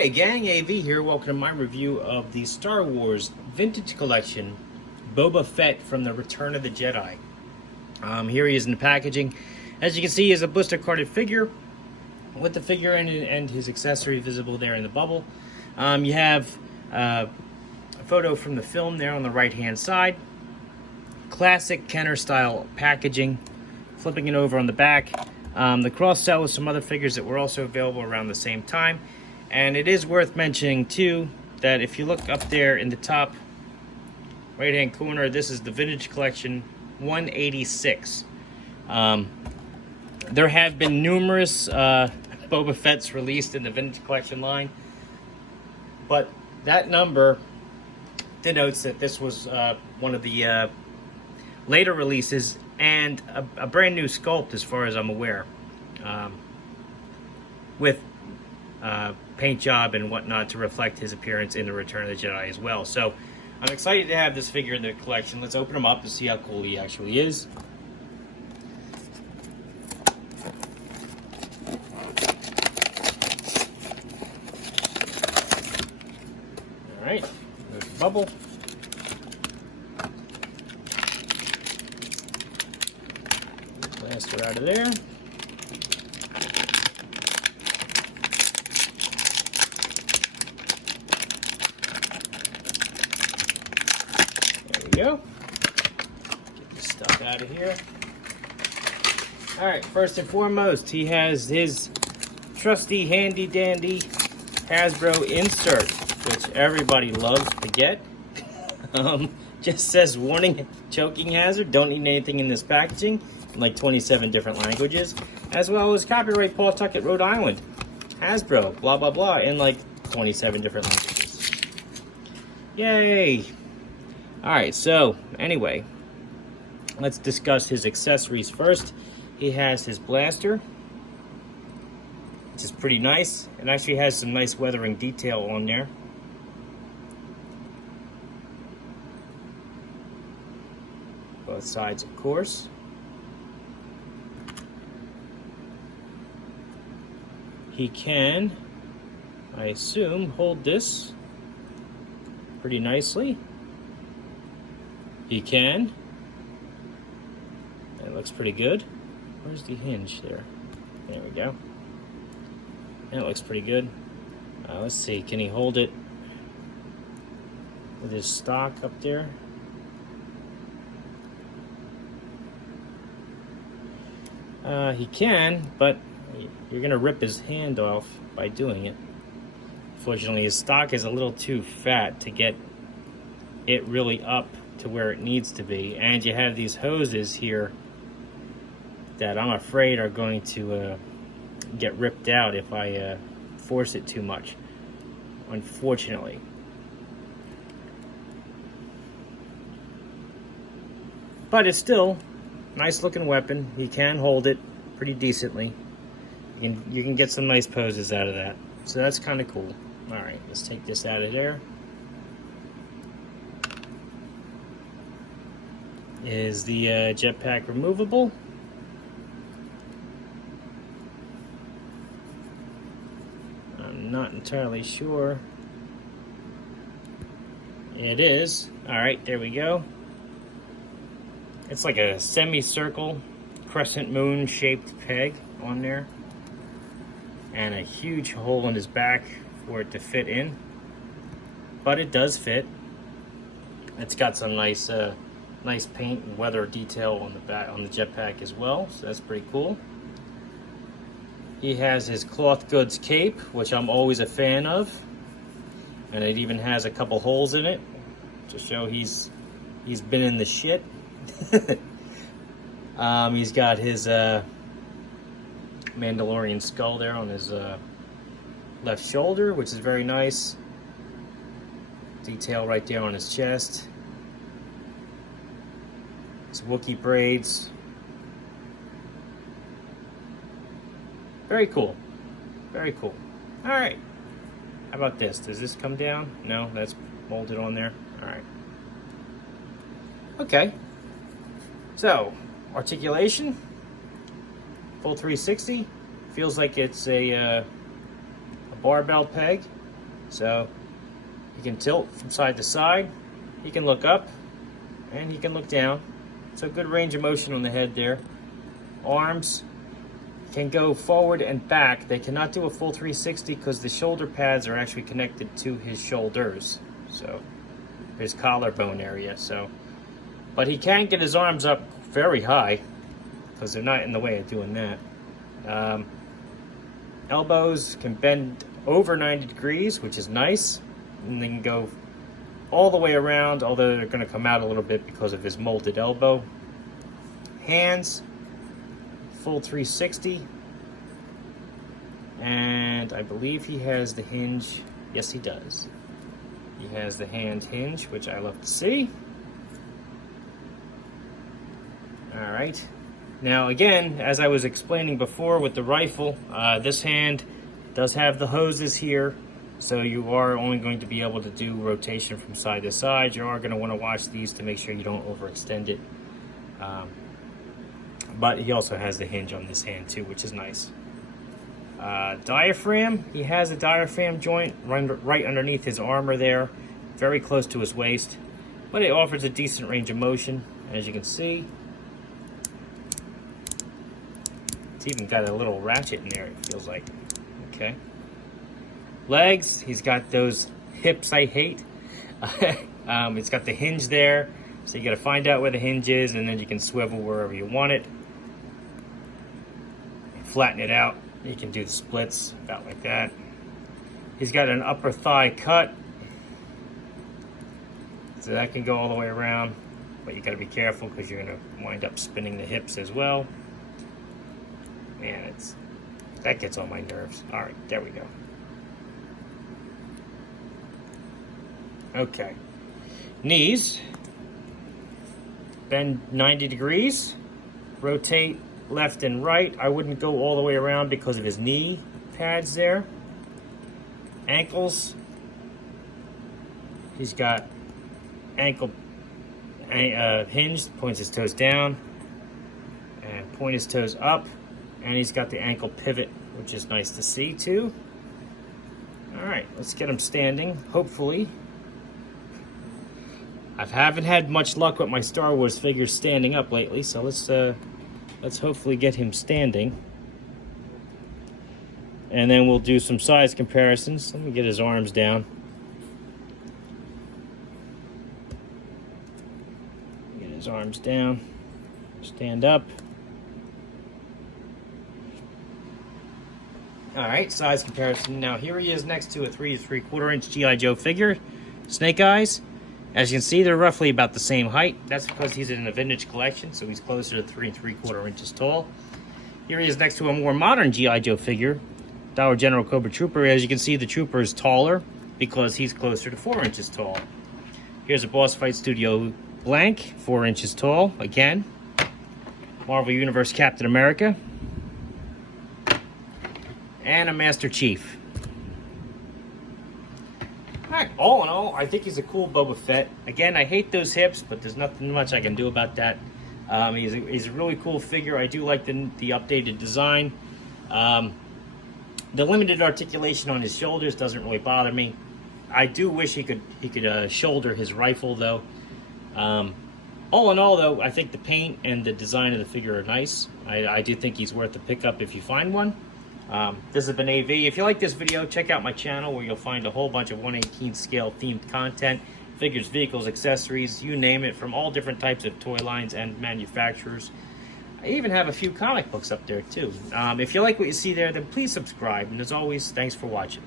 Hey gang, AV here. Welcome to my review of the Star Wars Vintage Collection Boba Fett from the Return of the Jedi. Here he is in the packaging. As you can see, he is a blister carded figure with the figure and his accessory visible there in the bubble. You have a photo from the film there on the right hand side. Classic Kenner style packaging. Flipping it over on the back. The cross sell with some other figures that were also available around the same time. And it is worth mentioning too that if you look up there in the top right hand corner, this is the Vintage Collection 186. There have been numerous Boba Fett's released in the Vintage Collection line, but that number denotes that this was one of the later releases and a brand new sculpt as far as I'm aware, with paint job and whatnot to reflect his appearance in the Return of the Jedi as well. So I'm excited to have this figure in the collection. Let's open him up to see how cool he actually is. All right, there's the bubble. Blaster out of there. Go. Get this stuff out of here. All right, first and foremost, he has his trusty handy dandy Hasbro insert, which everybody loves to get. Just says warning, choking hazard. Don't need anything in this packaging, in like 27 different languages, as well as copyright Paul Tuckett, Rhode Island, Hasbro, blah blah blah, in like 27 different languages. Yay! Alright, so anyway, let's discuss his accessories first. He has his blaster, which is pretty nice. It actually has some nice weathering detail on there. Both sides, of course. He can, I assume, hold this pretty nicely. He can. That looks pretty good. Where's the hinge there? There we go. That looks pretty good. Let's see, can he hold it with his stock up there? He can, but you're gonna rip his hand off by doing it. Fortunately, his stock is a little too fat to get it really up to where it needs to be, and you have these hoses here that I'm afraid are going to get ripped out if I force it too much, unfortunately. But it's still a nice looking weapon. He can hold it pretty decently. You can get some nice poses out of that, so that's kind of cool. All right, let's take this out of there. Is the jetpack removable? I'm not entirely sure. It is. Alright, there we go. It's like a semicircle crescent moon shaped peg on there. And a huge hole in his back for it to fit in. But it does fit. It's got some nice paint and weather detail on the back, on the jetpack as well, so that's pretty cool. He has his cloth goods cape, which I'm always a fan of, and it even has a couple holes in it to show he's been in the shit. He's got his Mandalorian skull there on his left shoulder, which is very nice. Detail right there on his chest. His Wookiee braids. Very cool. Very cool. Alright. How about this? Does this come down? No, that's molded on there. Alright. Okay. So, articulation. Full 360. Feels like it's a barbell peg. So he can tilt from side to side, he can look up, and he can look down. So good range of motion on the head there. Arms can go forward and back. They cannot do a full 360 because the shoulder pads are actually connected to his shoulders. So his collarbone area. So, but he can get his arms up very high because they're not in the way of doing that. Elbows can bend over 90 degrees, which is nice. And they can go all the way around, although they're going to come out a little bit because of his molded elbow. Hands, full 360. And I believe he has the hinge. Yes, he does. He has the hand hinge, which I love to see. All right. Now, again, as I was explaining before with the rifle, this hand does have the hoses here. So you are only going to be able to do rotation from side to side. You are going to want to watch these to make sure you don't overextend it. But he also has the hinge on this hand too, which is nice. Diaphragm, he has a diaphragm joint right underneath his armor there, very close to his waist. But it offers a decent range of motion, as you can see. It's even got a little ratchet in there, it feels like. Okay. Legs, he's got those hips I hate. It's got the hinge there, so you got to find out where the hinge is, and then you can swivel wherever you want it. Flatten it out. You can do the splits about like that. He's got an upper thigh cut, so that can go all the way around, but you got to be careful because you're going to wind up spinning the hips as well. Man, that gets on my nerves. All right, there we go. Okay, knees, bend 90 degrees, rotate left and right. I wouldn't go all the way around because of his knee pads there. Ankles, he's got ankle hinged, points his toes down, and point his toes up, and he's got the ankle pivot, which is nice to see too. All right, let's get him standing, hopefully. I haven't had much luck with my Star Wars figures standing up lately, so let's hopefully get him standing. And then we'll do some size comparisons. Let me get his arms down. Get his arms down. Stand up. All right, size comparison. Now here he is next to a 3 3/4 inch G.I. Joe figure. Snake eyes. As you can see, they're roughly about the same height. That's because he's in a vintage collection, so he's closer to 3 3/4 inches tall. Here he is next to a more modern G.I. Joe figure, Dollar General Cobra Trooper. As you can see, the Trooper is taller because he's closer to 4 inches tall. Here's a Boss Fight Studio blank, 4 inches tall, again. Marvel Universe Captain America. And a Master Chief. Alright, all in all, I think he's a cool Boba Fett. Again, I hate those hips, but there's nothing much I can do about that. He's a really cool figure. I do like the updated design. The limited articulation on his shoulders doesn't really bother me. I do wish he could shoulder his rifle, though. All in all, though, I think the paint and the design of the figure are nice. I do think he's worth a pickup if you find one. This has been AV. If you like this video, check out my channel where you'll find a whole bunch of 1/18 scale themed content, figures, vehicles, accessories, you name it, from all different types of toy lines and manufacturers. I even have a few comic books up there too. If you like what you see there, then please subscribe. And as always, thanks for watching.